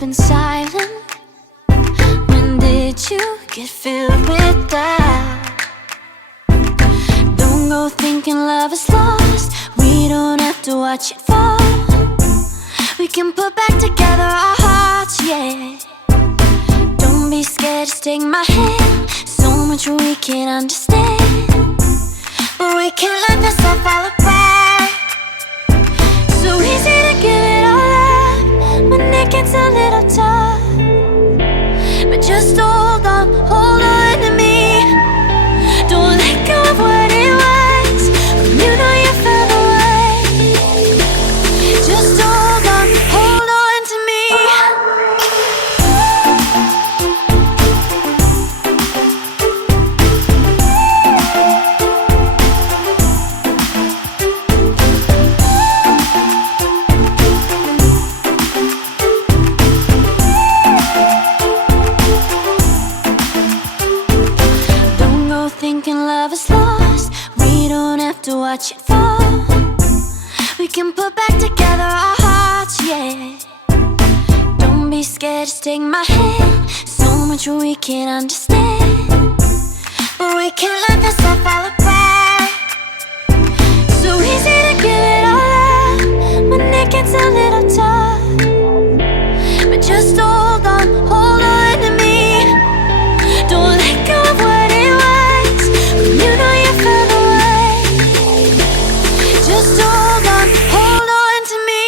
been silent? When did you get filled with doubt? Don't go thinking love is lost. We don't have to watch it fall. We can put back together our hearts, yeah. Don't be scared, just take my hand. So much we can't understand, but we can't let ourselves fall apart. So easy to give it all up when it gets a little tough. But just hold on to me. Don't let go of what it was when you know you fell away. Just hold on to me. Don't go thinking love is lost. We don't have to watch it fall. We can put back together our hearts, yeah. Don't be scared, just take my hand. So much we can't understand, but we can't let ourselves fall apart. So easy to give it all up when it gets a little tough. But just hold on to me. Don't let go of what it was when you know you fell away. Just hold on to me.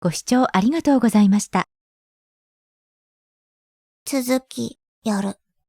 ご視聴ありがとうございました。続き、やる。